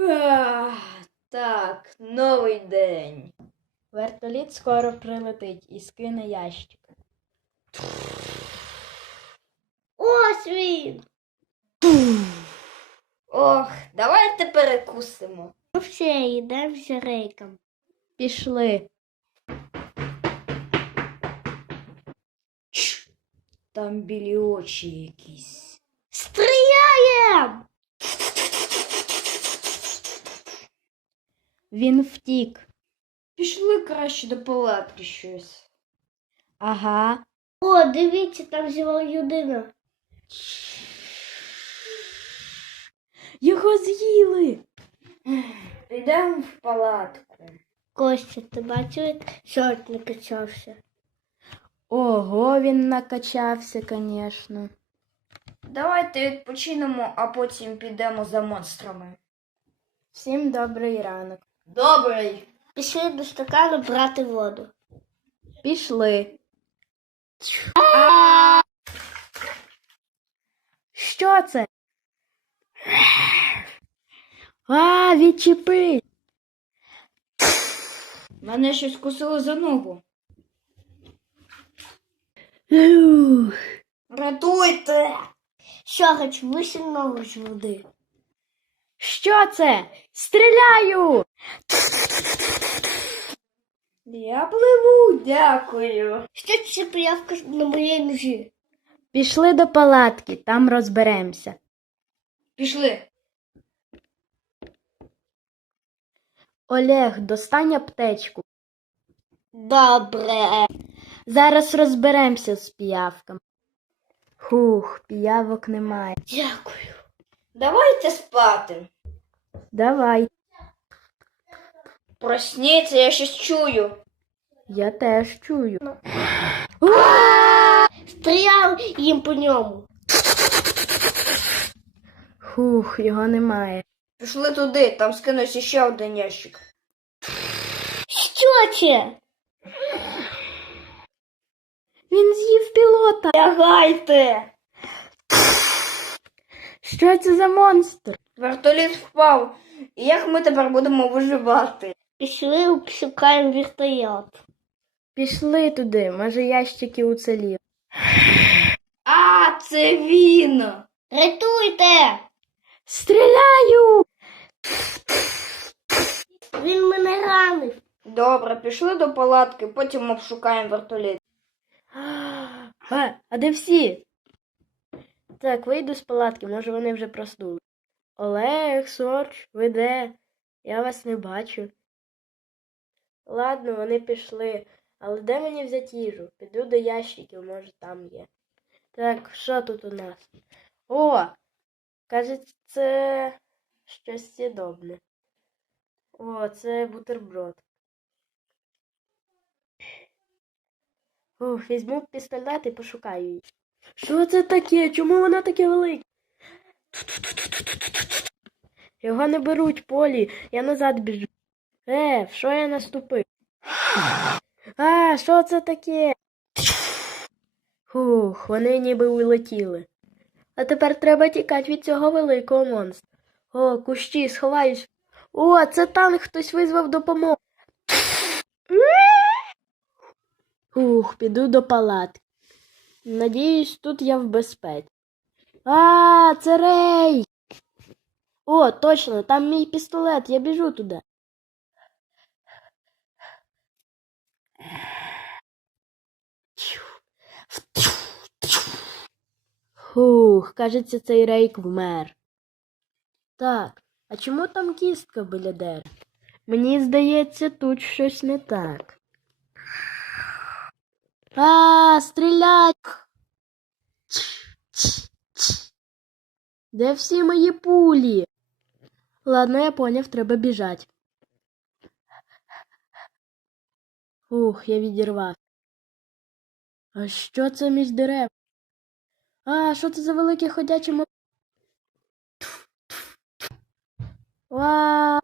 Ах, Так, новий день. Вертоліт скоро прилетить і скине ящик. Ось він. Ох, давайте перекусимо. Ну все, йдемо з рейком. Пішли. Там білі очі якісь. Він втік. Пішли краще до палатки щось. Ага. О, дивіться, там жива людина. Його з'їли. Йдемо в палатку. Костя, ти бачив, як шорт накачався? Ого, він накачався, звісно. Давайте відпочинемо, а потім підемо за монстрами. Всім добрий ранок. Добрий. Пішли до стакану брати воду. Пішли. Що це? А, відчепи. Мене щось кусило за ногу. Рятуйте! Що, хоч висунь ногу з води? Що це? Стріляю! Я пливу, дякую. Що це пиявка на моїй ножі? Пішли до палатки, там розберемося. Пішли. Олег, достань аптечку. Добре. Зараз розберемося з піявками. Хух, піявок немає. Дякую. Давайте спати. Давай. Просніться, я щось чую. Я теж чую. Стріляв їм по ньому. Хух, його немає. Пішли туди, там скинусь ще один ящик. Що це? Він з'їв пілота. Лягайте. Що це за монстр? Вертоліт впав. І як ми тепер будемо виживати? Пішли шукаємо вертольот. Пішли туди, може ящики уцелів. А, це він. Рятуйте! Стріляю. Він мене ранив. Добре, пішли до палатки, потім обшукаємо вертоліт. А, а де всі? Так, вийду з палатки, може вони вже проснули. Олег, Сорч, ви де? Я вас не бачу. Ладно, вони пішли. Але де мені взяти їжу? Піду до ящиків, може там є. Так, що тут у нас? О! Кажуть, це щось съєдобне. О, це бутерброд. Ух, візьму пістолет і пошукаю її. Що це таке? Чому воно таке велике? Його не беруть полі, я назад біжу. Е, що я наступив? А, що це таке? Фух, вони ніби улетіли. А тепер треба тікати від цього великого монстра. О, кущі, сховаюсь. О, це танк хтось визвав допомогу. Ух, піду до палатки. Надіюсь, тут я в безпеці. А, це рей. О, точно, там мій пістолет, я біжу туди. Фух, кажеться, цей рейк вмер. Так, а чому там кістка біля дерева? Мені здається, тут щось не так. А, стрілять! Де всі мої пулі? Ладно, я поняв, треба біжати. Ух, я відірвав. А що це між дерев? А, що це за великі ходячі мо... Ва!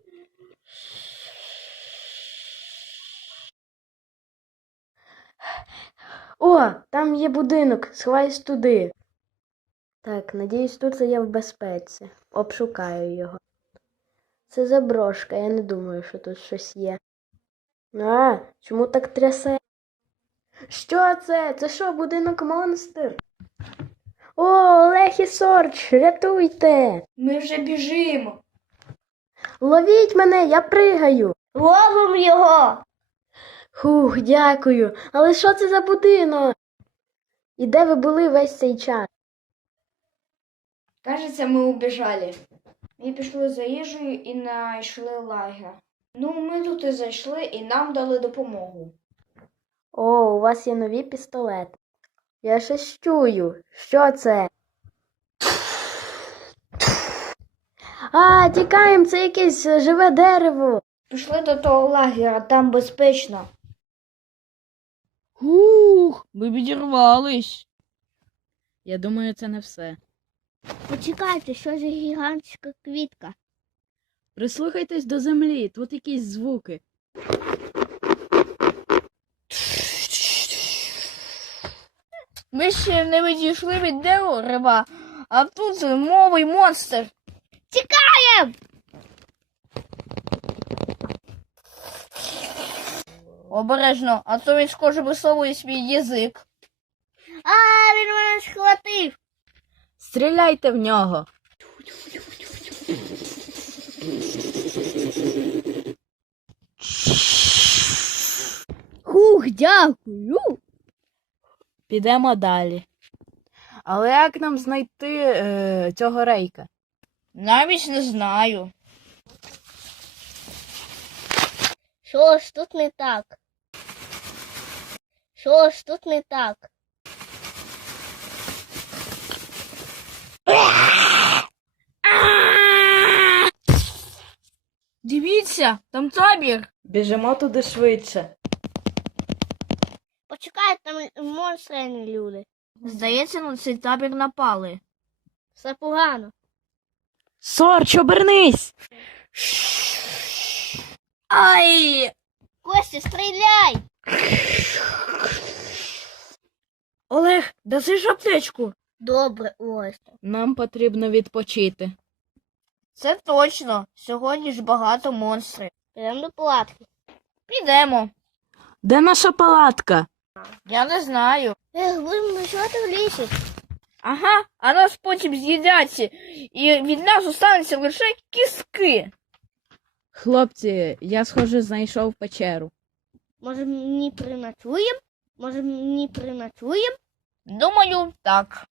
О, там є будинок, сховайся туди. Так, надіюсь, тут я в безпеці. Обшукаю його. Це заброшка, я не думаю, що тут щось є. А, чому так трясе? Що це? Це що, будинок монстр? О, Олег і Сорч, рятуйте! Ми вже біжимо. Ловіть мене, я пригаю. Ловим його. Хух, дякую. Але що це за будинок? І де ви були весь цей час? Кажеться, ми убіжали. Ми пішли за їжею і знайшли лагер. Ну, ми тут і зайшли і нам дали допомогу. О, у вас є нові пістолети. Я щось чую. Що це? А, тікаємо, це якесь живе дерево. Пішли до того лагера, там безпечно. Ух, ми відірвались. Я думаю, це не все. Почекайте, що за гігантська квітка. Прислухайтесь до землі, тут якісь звуки. Ми ще не відійшли від дерева, а тут мовий монстр. Тікаєм! Обережно, а то він схоже висовує свій язик. А, він мене схватив. Стріляйте в нього. Хух, дякую. Підемо далі. Але як нам знайти е, цього рейка? Навіть не знаю. Що ж тут не так? Що ж тут не так? Дивіться, там табір. Біжимо туди швидше. Почекайте, там монстри, а не люди. Здається, на цей табір напали. Все погано. Сорч, обернись! Ай! Костя, стріляй! Олег, даси ж аптечку. Добре, ось. Нам потрібно відпочити. Це точно. Сьогодні ж багато монстрів. Підемо до палатки. Підемо. Де наша палатка? Я не знаю. Ех, будемо ночувати в лісі. Ага, а нас потім з'їдять, і від нас остануться лише кістки. Хлопці, я схоже знайшов печеру. Може, мені приночуємо? Може, мені приночуємо? Думаю, так.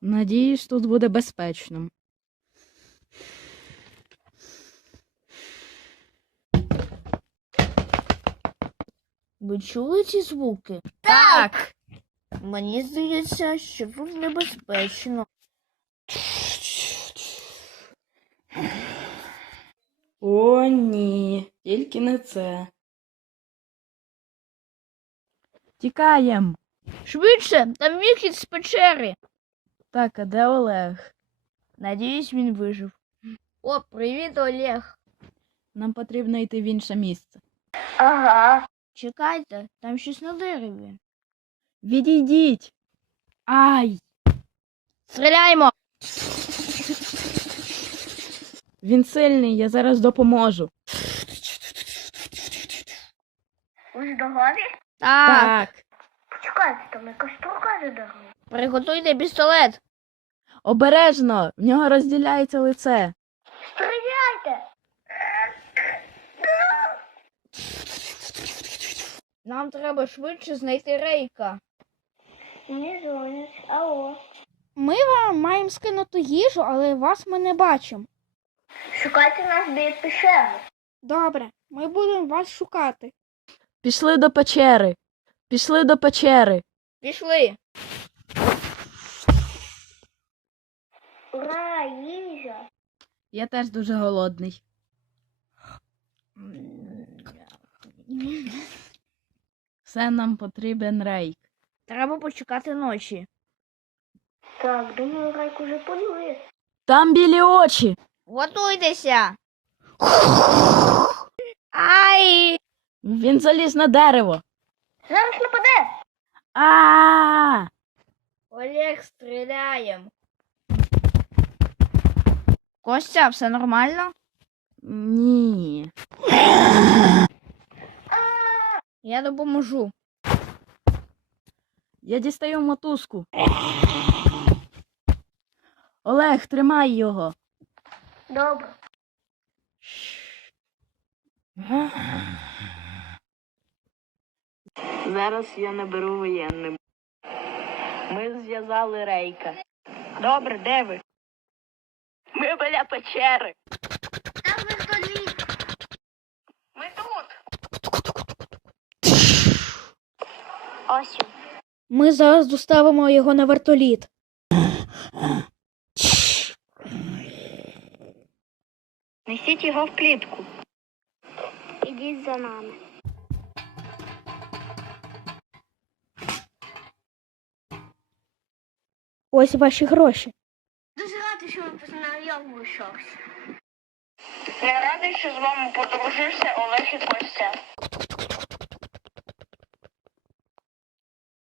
Надіюсь, тут буде безпечно. Ви чули ці звуки? Так! Мені здається, що тут небезпечно. О, ні, тільки не це. Тікаєм. Швидше, там вихід з печери. Так, а де Олег? Надіюсь, він вижив. О, привіт, Олег. Нам потрібно йти в інше місце. Ага. Чекайте, там щось на дереві. Відійдіть. Ай! Стріляємо! Він сильний, я зараз допоможу. Ви здорові? Так, Почекайте, там якась штука за дорогою. приготуйте пістолет. Обережно, в нього розділяється лице. Стріляйте! Нам треба швидше знайти рейка. Мені дзвонять. Алло. Ми вам маємо скинути їжу, але вас ми не бачимо. Шукайте нас біля пещери. Добре, ми будемо вас шукати. Пішли до печери. Пішли до печери. Пішли. Ура, їжа. Я теж дуже голодний. Все нам потрібен рейк. Треба почекати ночі. Так, думаю, Райк уже полює. Там білі очі. Готуйтеся. Ай! Він заліз на дерево. Зараз нападе. А! Олег, стріляєм. Костя, все нормально? Ні. Я допоможу. Я дістаю мотузку. Олег, тримай його. Добре. Зараз я наберу воєнним. Ми зв'язали рейка. Добре, де ви? Ми біля печери. Ось. Ми зараз доставимо його на вертоліт. Несіть його в клітку. Ідіть за нами. Ось ваші гроші. Дуже радий, що ви познайомилися. Я радий, що з вами подружився Олег і Костя.